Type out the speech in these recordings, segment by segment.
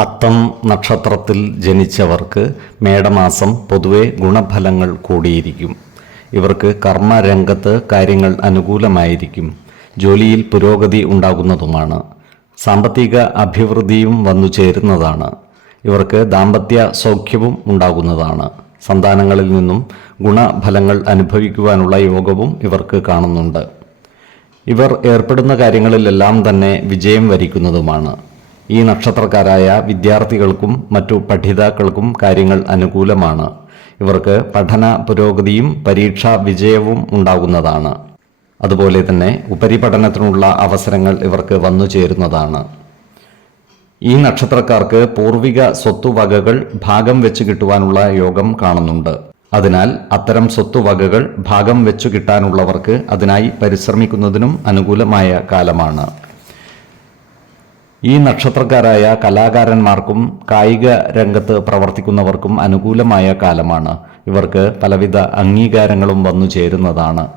അത്തം നക്ഷത്രത്തിൽ ജനിച്ചവർക്ക് മേടമാസം പൊതുവെ ഗുണഫലങ്ങൾ കൂടിയിരിക്കും. ഇവർക്ക് കർമ്മരംഗത്ത് കാര്യങ്ങൾ അനുകൂലമായിരിക്കും. ജോലിയിൽ പുരോഗതി ഉണ്ടാകുന്നതുമാണ്. സാമ്പത്തിക അഭിവൃദ്ധിയും വന്നു ചേരുന്നതാണ്. ഇവർക്ക് ദാമ്പത്യ സൗഖ്യവും ഉണ്ടാകുന്നതാണ്. സന്താനങ്ങളിൽ നിന്നും ഗുണഫലങ്ങൾ അനുഭവിക്കുവാനുള്ള യോഗവും ഇവർക്ക് കാണുന്നുണ്ട്. ഇവർ ഏർപ്പെടുന്ന കാര്യങ്ങളിലെല്ലാം തന്നെ വിജയം വരിക്കുന്നതുമാണ്. ഈ നക്ഷത്രക്കാരായ വിദ്യാർത്ഥികൾക്കും മറ്റു പഠിതാക്കൾക്കും കാര്യങ്ങൾ അനുകൂലമാണ്. ഇവർക്ക് പഠന പുരോഗതിയും പരീക്ഷാ വിജയവും ഉണ്ടാകുന്നതാണ്. അതുപോലെ തന്നെ ഉപരിപഠനത്തിനുള്ള അവസരങ്ങൾ ഇവർക്ക് വന്നു ചേരുന്നതാണ്. ഈ നക്ഷത്രക്കാർക്ക് പൂർവിക സ്വത്തുവകകൾ ഭാഗം വെച്ച് കിട്ടുവാനുള്ള യോഗം കാണുന്നുണ്ട്. അതിനാൽ അത്തരം സ്വത്തുവകകൾ ഭാഗം വെച്ചു കിട്ടാനുള്ളവർക്ക് അതിനായി പരിശ്രമിക്കുന്നതിനും അനുകൂലമായ കാലമാണ്. ഈ നക്ഷത്രക്കാരായ കലാകാരന്മാർക്കും കായിക രംഗത്ത് പ്രവർത്തിക്കുന്നവർക്കും അനുകൂലമായ കാലമാണ്. ഇവർക്ക് പലവിധ അംഗീകാരങ്ങളും വന്നു ചേരുന്നതാണ്.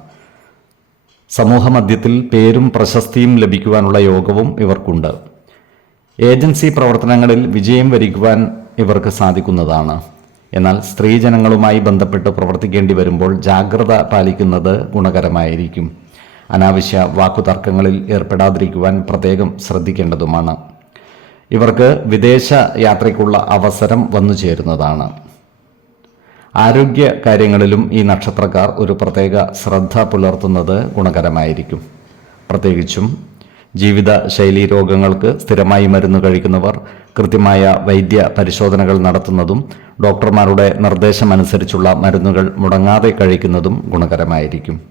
സമൂഹമധ്യത്തിൽ പേരും പ്രശസ്തിയും ലഭിക്കുവാനുള്ള യോഗവും ഇവർക്കുണ്ട്. ഏജൻസി പ്രവർത്തനങ്ങളിൽ വിജയം വരിക്കുവാൻ ഇവർക്ക് സാധിക്കുന്നതാണ്. എന്നാൽ സ്ത്രീജനങ്ങളുമായി ബന്ധപ്പെട്ട് പ്രവർത്തിക്കേണ്ടി വരുമ്പോൾ ജാഗ്രത പാലിക്കുന്നത് ഗുണകരമായിരിക്കും. അനാവശ്യ വാക്കുതർക്കങ്ങളിൽ ഏർപ്പെടാതിരിക്കുവാൻ പ്രത്യേകം ശ്രദ്ധിക്കേണ്ടതുമാണ്. ഇവർക്ക് വിദേശ യാത്രയ്ക്കുള്ള അവസരം വന്നു ചേരുന്നതാണ്. ആരോഗ്യ കാര്യങ്ങളിലും ഈ നക്ഷത്രക്കാർ ഒരു പ്രത്യേക ശ്രദ്ധ പുലർത്തുന്നത് ഗുണകരമായിരിക്കും. പ്രത്യേകിച്ചും ജീവിത ശൈലീ രോഗങ്ങൾക്ക് സ്ഥിരമായി മരുന്ന് കഴിക്കുന്നവർ കൃത്യമായ വൈദ്യ പരിശോധനകൾ നടത്തുന്നതും ഡോക്ടർമാരുടെ നിർദ്ദേശമനുസരിച്ചുള്ള മരുന്നുകൾ മുടങ്ങാതെ കഴിക്കുന്നതും ഗുണകരമായിരിക്കും.